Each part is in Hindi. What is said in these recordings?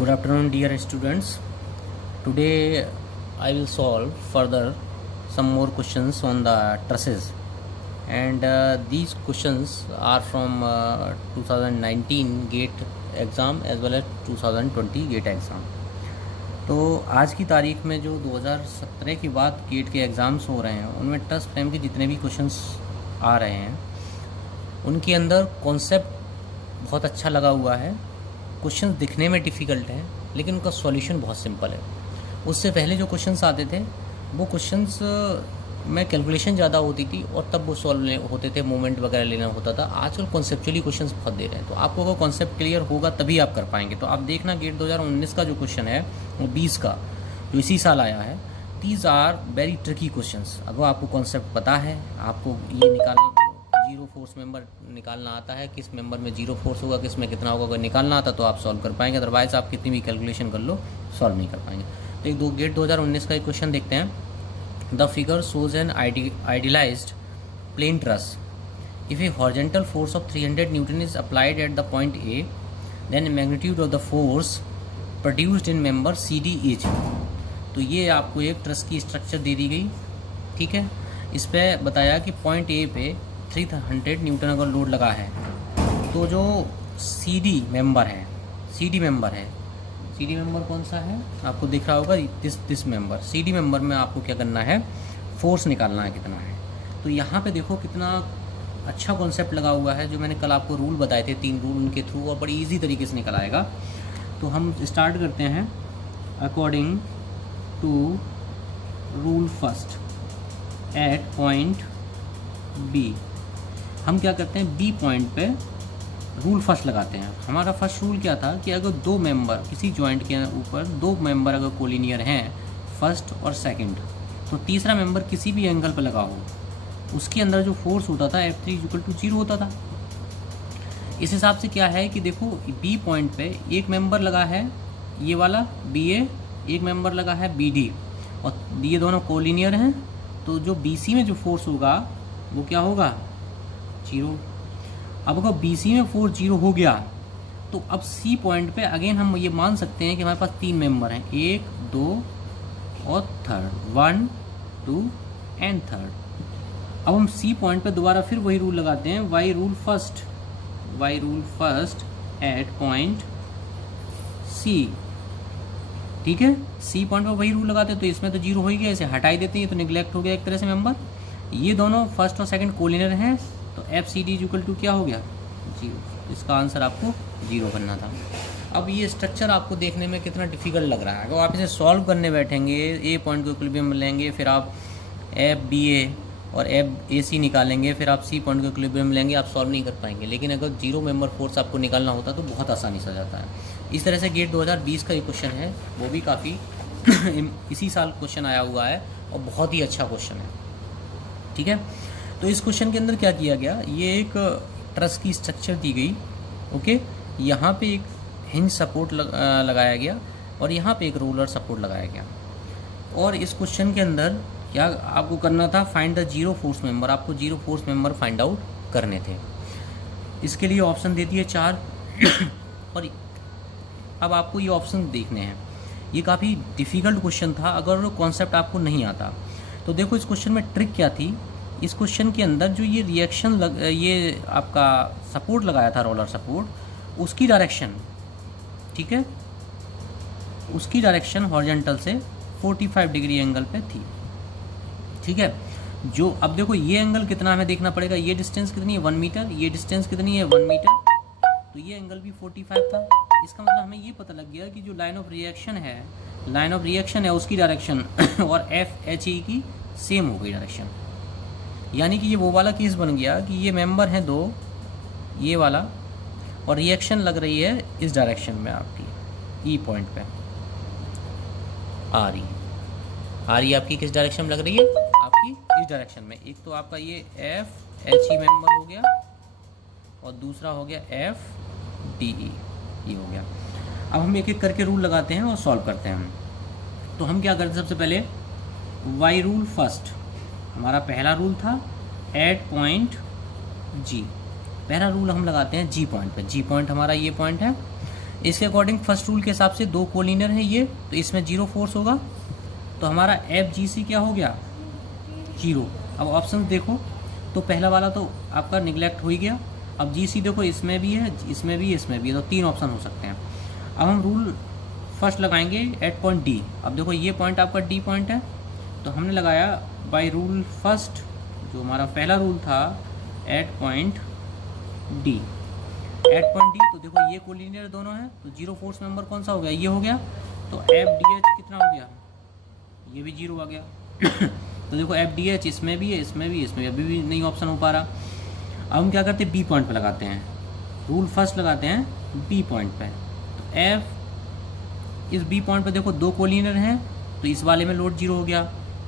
Good afternoon, dear students. Today I will solve further some more questions on the trusses, and these questions are from 2019 GATE exam as well as 2020 GATE exam. तो आज की तारीख में जो 2017 के बाद गेट के एग्ज़ाम्स हो रहे हैं उनमें ट्रस्ट फ्रेम के जितने भी क्वेश्चंस आ रहे हैं उनके अंदर कॉन्सेप्ट बहुत अच्छा लगा हुआ है। क्वेश्चंस दिखने में डिफ़िकल्ट हैं लेकिन उनका सॉल्यूशन बहुत सिंपल है। उससे पहले जो क्वेश्चंस आते थे वो क्वेश्चंस में कैलकुलेशन ज़्यादा होती थी और तब वो सॉल्व होते थे, मोमेंट वगैरह लेना होता था। आजकल कॉन्सेप्चुअली क्वेश्चंस बहुत दे रहे हैं, तो आपको अगर कॉन्सेप्ट क्लियर होगा तभी आप कर पाएंगे। तो आप देखना गेट 2019 का जो क्वेश्चन है वो 20 का जो इसी साल आया है, these are very tricky questions. अगर आपको कॉन्सेप्ट पता है, आपको ये जीरो फोर्स मेंबर निकालना आता है, किस मेंबर में जीरो फोर्स होगा, किस में कितना होगा, अगर निकालना आता तो आप सॉल्व कर पाएंगे। अदरवाइज आप कितनी भी कैलकुलेशन कर लो सॉल्व नहीं कर पाएंगे। तो एक गेट 2019 का एक क्वेश्चन देखते हैं। The figure shows an idealized plane truss. If a horizontal force of 300 Newton is applied at the point A, then magnitude of the force produced in member CD is। तो ये आपको एक ट्रस की स्ट्रक्चर दे दी गई, ठीक है। इस पर बताया कि पॉइंट ए पे 300 न्यूटन अगर लोड लगा है तो जो CD मेंबर है, CD मेंबर कौन सा है आपको दिख रहा होगा, दिस मेंबर। CD मेंबर में आपको क्या करना है, फोर्स निकालना है कितना है। तो यहाँ पे देखो कितना अच्छा कॉन्सेप्ट लगा हुआ है। जो मैंने कल आपको रूल बताए थे 3 रूल, उनके थ्रू और बड़ी इजी तरीके से निकल आएगा। तो हम स्टार्ट करते हैं according to rule first at point B. हम क्या करते हैं, बी पॉइंट पे रूल फर्स्ट लगाते हैं। हमारा फर्स्ट रूल क्या था कि अगर दो मेंबर किसी जॉइंट के ऊपर दो मेंबर अगर कोलिनियर हैं, फर्स्ट और सेकंड, तो तीसरा मेंबर किसी भी एंगल पर लगा हो उसके अंदर जो फोर्स होता था F3 = 0 होता था। इस हिसाब से क्या है कि देखो बी पॉइंट पे एक मेंबर लगा है ये वाला BA, एक मेंबर लगा है BD, और ये दोनों कोलिनियर हैं, तो जो BC में जो फोर्स होगा वो क्या होगा, 0। अब अगर BC में फोर्स 0 हो गया तो अब C पॉइंट पे अगेन हम ये मान सकते हैं कि हमारे पास 3 मेंबर हैं, 1, 2 और थर्ड, 1, 2 एंड थर्ड। अब हम C पॉइंट पे दोबारा फिर वही रूल लगाते हैं, by rule first at point C, ठीक है। C पॉइंट पे वही रूल लगाते हैं, तो इसमें तो 0 हो ही गया, इसे हटाई देते हैं, ये तो निगलेक्ट हो गया एक तरह से मेंबर। ये दोनों फर्स्ट और सेकंड कोलिनियर हैं, तो FCD = क्या हो गया, 0। इसका आंसर आपको 0 करना था। अब ये स्ट्रक्चर आपको देखने में कितना डिफिकल्ट लग रहा है। अगर आप इसे सॉल्व करने बैठेंगे, ए पॉइंट को इक्विलिब्रियम लेंगे, फिर आप FBA और FAC निकालेंगे, फिर आप C पॉइंट को इक्विलिब्रियम लेंगे, आप सॉल्व नहीं कर पाएंगे। लेकिन अगर 0 मेंबर फोर्स आपको निकालना होता तो बहुत आसानी से जाता है। इस तरह से गेट 2020 का ये क्वेश्चन है, वो भी काफ़ी इसी साल क्वेश्चन आया हुआ है और बहुत ही अच्छा क्वेश्चन है, ठीक है। तो इस क्वेश्चन के अंदर क्या किया गया, ये एक ट्रस की स्ट्रक्चर दी गई, ओके। यहाँ पे एक हिंज सपोर्ट लगाया गया और यहाँ पे एक रोलर सपोर्ट लगाया गया। और इस क्वेश्चन के अंदर क्या आपको करना था, फाइंड द 0 फोर्स मेंबर। आपको 0 फोर्स मेंबर फाइंड आउट करने थे। इसके लिए ऑप्शन दे दिए 4 और अब आपको ये ऑप्शन देखने हैं। ये काफ़ी डिफ़िकल्ट क्वेश्चन था अगर कॉन्सेप्ट आपको नहीं आता। तो देखो इस क्वेश्चन में ट्रिक क्या थी, इस क्वेश्चन के अंदर जो ये ये आपका सपोर्ट लगाया था, रोलर सपोर्ट, उसकी डायरेक्शन, ठीक है, उसकी डायरेक्शन हॉरिजॉन्टल से 45 डिग्री एंगल पे थी, ठीक है। जो अब देखो ये एंगल कितना हमें देखना पड़ेगा, ये डिस्टेंस कितनी है 1 मीटर, ये डिस्टेंस कितनी है 1 मीटर, तो ये एंगल भी 45 था। इसका मतलब हमें ये पता लग गया कि जो लाइन ऑफ रिएक्शन है उसकी डायरेक्शन और FHE की सेम हो गई डायरेक्शन। यानी कि ये वो वाला केस बन गया कि ये मेंबर हैं 2, ये वाला, और रिएक्शन लग रही है इस डायरेक्शन में आपकी E पॉइंट पे आ रही आपकी किस डायरेक्शन में लग रही है, आपकी इस डायरेक्शन में। एक तो आपका ये FHE मेंबर हो गया और दूसरा हो गया FDE, ये हो गया। अब हम एक एक करके रूल लगाते हैं और सॉल्व करते हैं। तो हम क्या करते हैं, सबसे पहले वाई रूल फर्स्ट, हमारा पहला रूल था एट पॉइंट G। पहला रूल हम लगाते हैं G पॉइंट पे। G पॉइंट हमारा ये पॉइंट है, इसके अकॉर्डिंग फर्स्ट रूल के हिसाब से दो कोलिनियर हैं ये, तो इसमें जीरो फोर्स होगा, तो हमारा एफ जी सी क्या हो गया, जीरो। अब ऑप्शन देखो, तो पहला वाला तो आपका निगलेक्ट हो ही गया। अब जी सी देखो, इसमें भी है, इसमें भी है, इसमें भी है, तो तीन ऑप्शन हो सकते हैं। अब हम रूल फर्स्ट लगाएंगे एट पॉइंट डी। अब देखो ये पॉइंट आपका डी पॉइंट है, तो हमने लगाया बाय रूल फर्स्ट, जो हमारा पहला रूल था, at point D. At point D, तो देखो ये कोलिनियर दोनों हैं, तो जीरो फोर्स मेंबर कौन सा हो गया, ये हो गया, तो एफ डी एच कितना हो गया, ये भी जीरो आ गया। तो देखो एफ डी एच इसमें भी है, इसमें भी, इसमें अभी भी नहीं ऑप्शन हो पा रहा। अब हम क्या करते हैं, बी पॉइंट पे लगाते हैं, रूल फर्स्ट लगाते हैं बी पॉइंट पे। तो एफ इस बी पॉइंट पे देखो दो कोलिनियर हैं, तो इस वाले में लोड जीरो हो गया,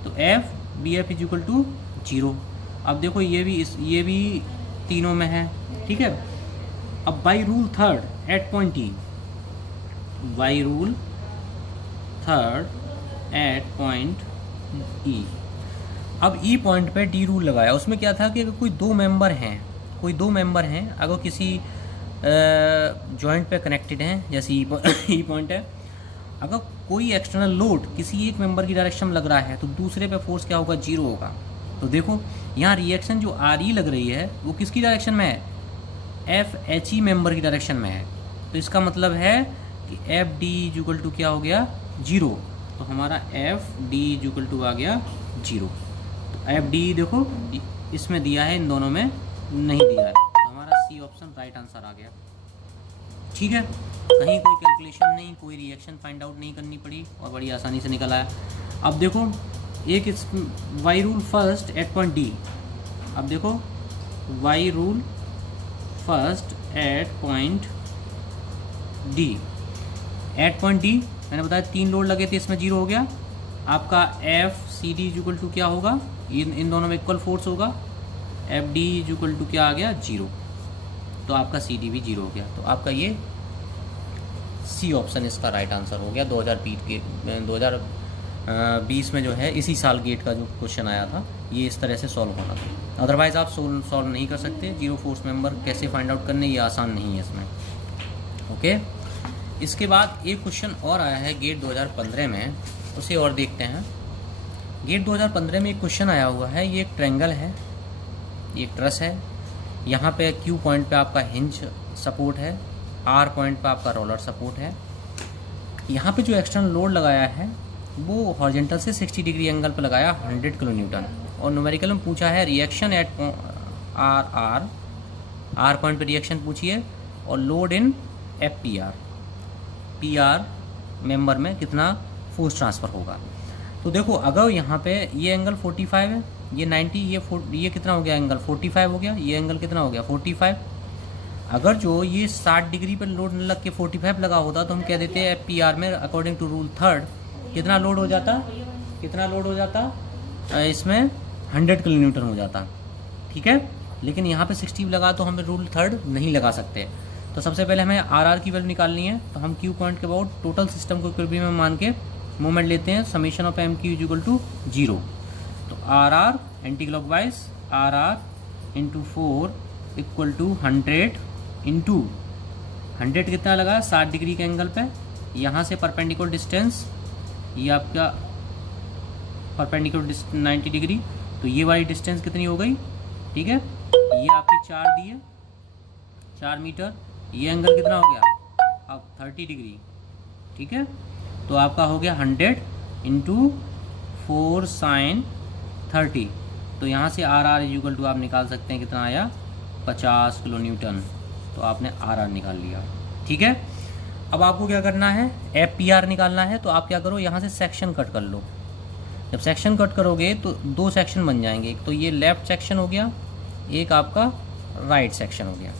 तो F B F is equal to zero. अब देखो ये भी तीनों में है, ठीक है। अब by rule third at point E, by rule third at point E. अब ई पॉइंट पे डी रूल लगाया, उसमें क्या था कि अगर कोई दो मेंबर हैं, अगर किसी जॉइंट पे कनेक्टेड हैं, जैसे ई पॉइंट है, अगर कोई एक्सटर्नल लोड किसी एक मेंबर की डायरेक्शन में लग रहा है, तो दूसरे पे फोर्स क्या होगा, जीरो होगा। तो देखो यहाँ रिएक्शन जो आर ई लग रही है वो किसकी डायरेक्शन में है, एफ एच ई मेंबर की डायरेक्शन में है, तो इसका मतलब है कि एफ डी इक्वल टू क्या हो गया, जीरो। तो हमारा एफ डी इक्वल टू आ गया जीरो। तो एफ डी देखो इसमें दिया है, इन दोनों में नहीं दिया है, तो हमारा सी ऑप्शन राइट आंसर आ गया। ठीक है, कहीं कोई कैलकुलेशन नहीं, कोई रिएक्शन फाइंड आउट नहीं करनी पड़ी और बड़ी आसानी से निकल आया। अब देखो एक इस by rule first at point D. अब देखो by rule first at point D, at point D मैंने बताया तीन लोड लगे थे, इसमें जीरो हो गया। आपका F C D equal to क्या होगा, इन दोनों में इक्वल फोर्स होगा, एफ डी इक्वल टू क्या आ गया, जीरो। तो आपका सी डी भी जीरो हो गया, तो आपका ये सी ऑप्शन इसका राइट आंसर हो गया। 2020 में जो है इसी साल गेट का जो क्वेश्चन आया था, ये इस तरह से सॉल्व होना था। अदरवाइज़ आप सॉल्व नहीं कर सकते। जीरो फोर्स मेंबर कैसे फाइंड आउट करने, ये आसान नहीं है इसमें। ओके, इसके बाद एक क्वेश्चन और आया है गेट 2015 में, उसे और देखते हैं। गेट 2015 में एक क्वेश्चन आया हुआ है, ये एक ट्रायंगल है, ये एक ट्रस है, यहाँ पे क्यू पॉइंट पे आपका हिंज सपोर्ट है, आर पॉइंट पे आपका रोलर सपोर्ट है। यहाँ पे जो एक्सटर्नल लोड लगाया है वो हॉरिजॉन्टल से 60 डिग्री एंगल पे लगाया 100 किलो न्यूटन, और न्यूमेरिकल में पूछा है रिएक्शन एट आर पॉइंट पे रिएक्शन पूछिए, और load in F P are member में कितना फोर्स ट्रांसफ़र होगा। तो देखो अगर यहाँ पे ये एंगल 45 है, ये 90, ये कितना हो गया एंगल 45 हो गया, ये एंगल कितना हो गया 45। अगर जो ये 60 डिग्री पर लोड न लग के 45 लगा होता तो हम कह देते हैं पी आर में अकॉर्डिंग टू रूल थर्ड कितना लोड हो जाता, इसमें 100 किलो न्यूटन हो जाता, ठीक है। लेकिन यहाँ पे 60 लगा तो हम रूल थर्ड नहीं लगा सकते। तो सबसे पहले हमें आर की वैल्यू निकालनी है, तो हम क्यू पॉइंट के अबाउट टोटल सिस्टम को इक्विलिब्रियम में मान के मोमेंट लेते हैं, summation of M Q equal to 0। तो R anticlockwise into 4 equal to 100 into 100 कितना लगा 60 डिग्री के एंगल पे, यहाँ से परपेंडिकुलर डिस्टेंस ये आपका परपेंडिकुलर 90 डिग्री, तो ये वाली डिस्टेंस कितनी हो गई, ठीक है। ये आपकी 4 दी है, 4 मीटर, ये एंगल कितना हो गया अब 30 डिग्री, ठीक है। तो आपका हो गया 100 इंटू 4 साइन 30। तो यहाँ से आर इक्वल टू आप निकाल सकते हैं कितना आया 50 किलो न्यूटन। तो आपने आर निकाल लिया, ठीक है। अब आपको क्या करना है, एफ पी आर निकालना है। तो आप क्या करो, यहाँ से सेक्शन कट कर लो। जब सेक्शन कट करोगे तो दो सेक्शन बन जाएंगे, एक तो ये लेफ्ट सेक्शन हो गया, एक आपका राइट सेक्शन हो गया।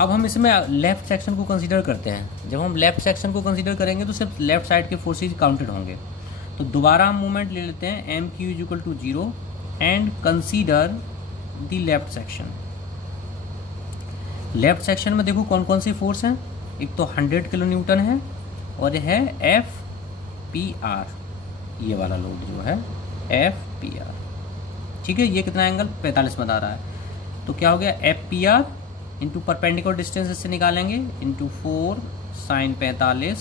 अब हम इसमें लेफ्ट सेक्शन को कंसीडर करते हैं। जब हम लेफ्ट सेक्शन को कंसीडर करेंगे तो सिर्फ लेफ्ट साइड के फोर्सेज काउंटेड होंगे। तो दोबारा हम मूवमेंट ले लेते हैं, M Q equal to 0 and consider the left section. Left section में देखो कौन कौन से फोर्स हैं, एक तो 100 किलो न्यूटन है और यह है एफ पी आर, ये वाला लोड जो है एफ पी आर, ठीक है। ये कितना एंगल 45 बता रहा है। तो क्या हो गया F P R into perpendicular distance इससे निकालेंगे into 4 sine 45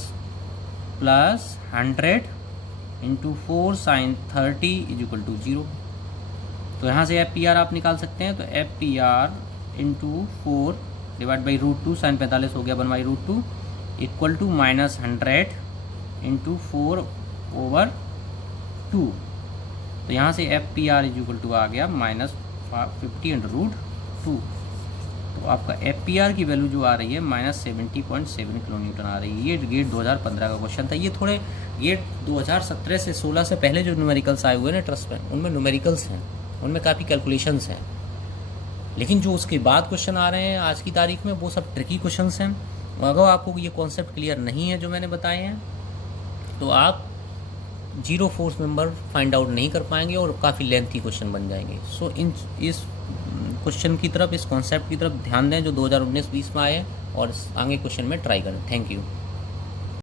plus 100 into 4 sine 30 is equal to 0। तो यहाँ से एफ पी आर आप निकाल सकते हैं। तो F P R into 4 divide by √2 sine 45 हो गया 1/√2 इक्वल टू -100 इंटू 4/2। तो यहाँ से F P R is equal to आ गया -50/√2। तो आपका एफ पी आर की वैल्यू जो आ रही है -70.7 किलो न्यूटन आ रही है। ये गेट 2015 का क्वेश्चन था। ये थोड़े गेट 2017 से 16 से पहले जो न्यूमेरिकल्स आए हुए हैं ना ट्रस्ट में, उनमें न्यूमेरिकल्स हैं, उनमें काफ़ी कैलकुलेशंस हैं। लेकिन जो उसके बाद क्वेश्चन आ रहे हैं आज की तारीख में वो सब ट्रिकी क्वेश्चंस हैं। अगर आपको ये कॉन्सेप्ट क्लियर नहीं है जो मैंने बताए हैं तो आप zero force member find out नहीं कर पाएंगे और काफ़ी लेंथी क्वेश्चन बन जाएंगे। सो इस क्वेश्चन की तरफ, इस कॉन्सेप्ट की तरफ ध्यान दें जो 2019-20 में आए और आगे क्वेश्चन में ट्राई करें। Thank you.